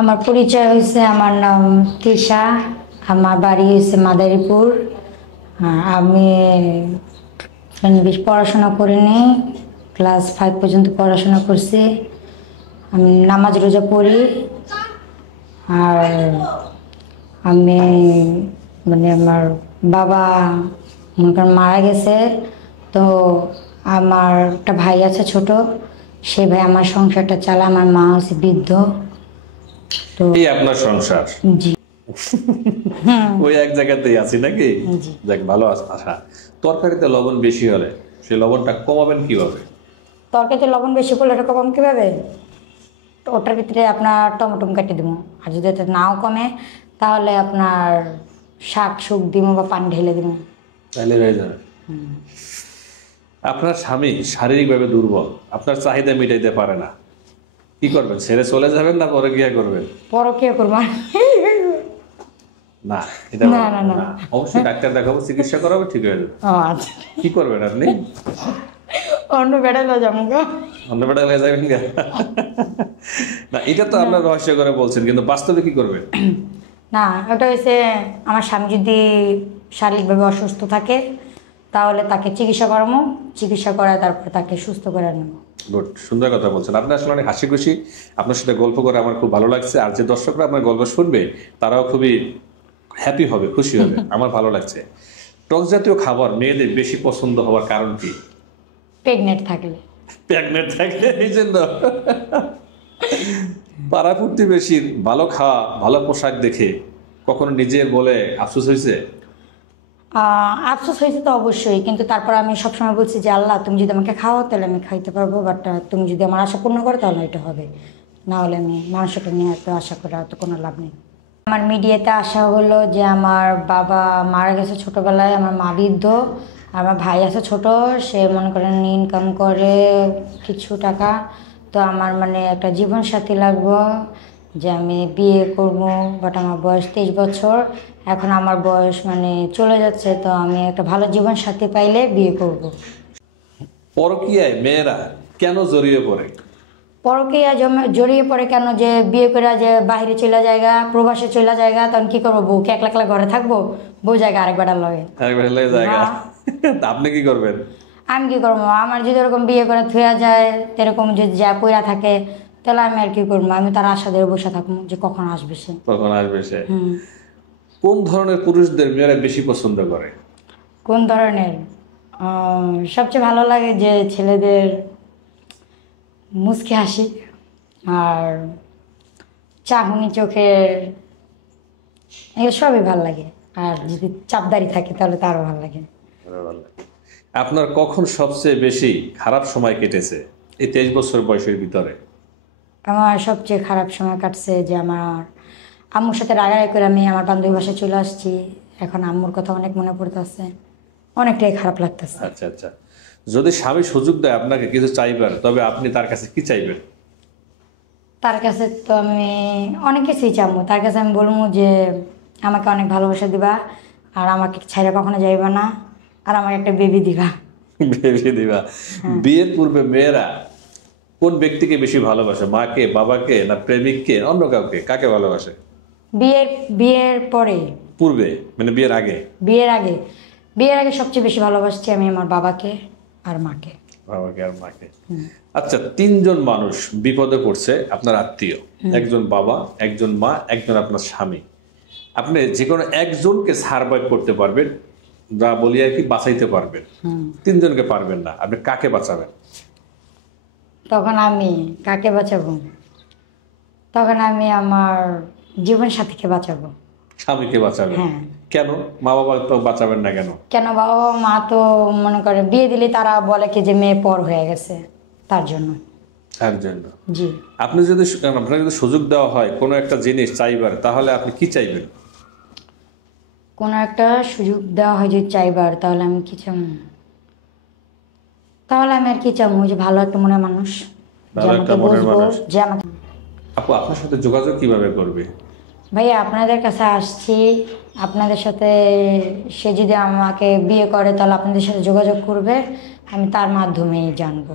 আমার পরিচয় হয়েছে, আমার নাম তৃষা, আমার বাড়ি হয়েছে মাদারীপুর। আমি বেশ পড়াশোনা করিনি, ক্লাস 5 পর্যন্ত পড়াশোনা করছি। আমি নামাজ রোজা পড়ি। আর আমি আমার বাবা মনে করেন মারা গেছে, তো আমার একটা ভাই আছে ছোট, সে ভাই আমার সংসারটা চালায়। আমার মা হচ্ছে বৃদ্ধ। তো এই আপনার সংসার? জি। ওই এক জায়গাতেই আছি নাকি? জি। যাক, ভালো আশা। তরকারিতে লবণ বেশি হলে সেই লবণটা কমাবেন কিভাবে? তরকারিতে লবণ বেশি পড়লে এটা কম কীভাবে? তো ওটার ভিতরে আপনার টমেটো কেটে দিব। আর যদি এটা নাও কমে তাহলে আপনার শাক শুক দিব বা পানি ঢেলে দিব, তাহলে হয়ে যাবে। আপনার স্বামী শারীরিকভাবে দুর্বল, আপনার চাহিদা মিটাইতে পারে না, কি করবেন? ছেড়ে চলে যাবেন না পরে গিয়ে করবেন? পরকীয়া করবো না, এটা না, না, না। অবশ্যই ডাক্তার দেখাবো, চিকিৎসা করাবো, ঠিক হয়ে যাবে। ও আচ্ছা। কি করবেন আপনি? অন্য বেড়া লো যাবো গো। অন্য বেটা হয়ে যাবেন? না, এটা তো আপনার রহস্য করে বলছেন, কিন্তু বাস্তবে কি করবেন? না, ওটা হচ্ছে আমার স্বামী যদি শারীরিকভাবে অসুস্থ থাকে তাহলে তাকে চিকিৎসা করাবো, চিকিৎসা করায় তারপরে তাকে সুস্থ করে নেবো। গুড, সুন্দর কথা বলছেন আপনি। আসলে অনেক হাসি খুশি, আপনার সাথে গল্প করে আমার খুব ভালো লাগছে। আর যে দর্শকরা আপনার গল্প শুনবে তারাও খুবই হ্যাপি হবে, খুশি হবে। আমার ভালো লাগছে। টক জাতীয় খাবার মেয়েদের বেশি পছন্দ হওয়ার কারণ কি? প্রেগনেন্ট থাকলে। প্রেগনেন্ট থাকলে এই জন্য? পাড়া প্রতিবেশীর ভালো খাওয়া, ভালো পোশাক দেখে কখনো নিজের বলে আফসোস হয়েছে? আফসোস হয়েছে তো অবশ্যই, কিন্তু তারপর আমি সবসময় বলছি যে আল্লাহ তুমি যদি আমাকে খাওয়াও তাহলে আমি খাইতে পারবো, বাট তুমি যদি আমার আশা পূর্ণ করো তাহলে এটা হবে, না হলে আমি মানুষটা নিয়ে এত আশা করে তো কোনো লাভ নেই। আমার মিডিয়াতে আসা হলো যে আমার বাবা মারা গেছে ছোটোবেলায়, আমার মা বৃদ্ধ, আমার ভাই আছে ছোট, সে মনে করেন ইনকাম করে কিছু টাকা। তো আমার একটা জীবনসাথী লাগবো, যে আমি বিয়ে করব, বাট আমার বয়স 23 বছর, এখন আমার বয়স চলে যাচ্ছে, তো আমি একটা ভালো জীবনসাথী পাইলে বিয়ে করব। পরকীয়ায় মেয়েরা কেন জড়িয়ে পড়ে? পরকীয়া জড়িয়ে পড়ে কেন? যে বিয়ে করে যে বাইরে চলে জায়গা, প্রবাসে চলে জায়গা, তখন কি করবো? বউকে একলা একলা ঘরে থাকবো? বউ জায়গা আরেকবার লগে। আপনি কি করবেন? আমি কি করবো? আমার যদি এরকম বিয়ে করে থুয়া যায়, এরকম যদি যা পইরা থাকে, তাহলে আমি আর কি করবো? আমি তার আশা ধরে বসে থাকবো যে কখন আসবে সে, কখন আসবে সে। কোন ধরনের পুরুষদের মেয়েরা বেশি পছন্দ করে? কোন ধরনের? সবচেয়ে ভালো লাগে যে ছেলেদের মুচকি হাসি আর চাহনি চোখের, এগুলো সবই ভালো লাগে। আর যদি চাপদারি থাকে তাহলে তো আরো ভালো লাগে। আপনার কখন সবচেয়ে বেশি খারাপ সময় কেটেছে এই 23 বছর বয়সের ভিতরে? আমার সবচেয়ে খারাপ সময় কাটছে যে আমার আম্মুর সাথে রাগারাগি করে আমি আমার বান্ধবী বাসায় চলে আসছি। এখন আম্মুর কথা অনেক মনে পড়তেছে, অনেকটাই খারাপ লাগতেছে। আচ্ছা আচ্ছা, যদি স্বামী সুযোগ দেয় আপনাকে কিছু চাইবার, তবে আপনি তার কাছে কি চাইবেন? তার কাছে তো আমি অনেক কিছুই চাবো। তার কাছে আমি বলবো যে আমাকে অনেক ভালোবাসা দিবা, আর আমাকে ছাইরা কখনো যাইবা না, আর আমাকে একটা বেবি দিবা। বেবি দিবা? বিয়ের পূর্বে মেয়েরা কোন ব্যক্তিকে বেশি ভালোবাসে? মাকে, বাবাকে, না প্রেমিককে, অন্য কাউকে? কাকে ভালোবাসে? বিয়ের পরে? পূর্বে মানে বিয়ের আগে? বিয়ের আগে সবচেয়ে বেশি ভালোবাসছি আমি আমার বাবাকে আর মাকে। বাবাকে আর মাকে। আচ্ছা, 3 জন মানুষ বিপদে পড়ছে, আপনার আত্মীয়, একজন বাবা, একজন মা, একজন আপনার স্বামী। আপনি যে কোনো একজনকে সারভাইভ করতে পারবেন, যা বলি আর কি, বাঁচাইতে পারবেন। 3 জনকে পারবেন না, আপনি কাকে বাঁচাবেন? তখন আমি কাকে বাঁচাবো? তখন আমি আমার জীবন সাথীকে বাঁচাবো। স্বামীকে বাঁচাবেন? হ্যাঁ। কেন? মা বাবা তো বাঁচাবেন না কেন? কেন? বাবা মা তো মনে করে বিয়ে দিলে তারা বলে কি যে মেয়ে পর হয়ে গেছে, তার জন্য। তার জন্য? জি। আপনার যদি সুযোগ দেওয়া হয় কোনো একটা জিনিস চাইবার, তাহলে আপনি কি চাইবেন? কোনো একটা সুযোগ দেওয়া হয় যদি চাইবার, তাহলে আমি কি চাবো? তাহলে আমি আর কি চাবো? যে ভালো একটা মনের মানুষ, যে আমাকে বুঝবো, যে আমাকে। আপু, আপনার সাথে যোগাযোগ কিভাবে করবে? ভাইয়া আপনাদের কাছে আসছি, আপনাদের সাথে সে যদি আমাকে বিয়ে করে তাহলে আপনাদের সাথে যোগাযোগ করবে, আমি তার মাধ্যমেই জানবো।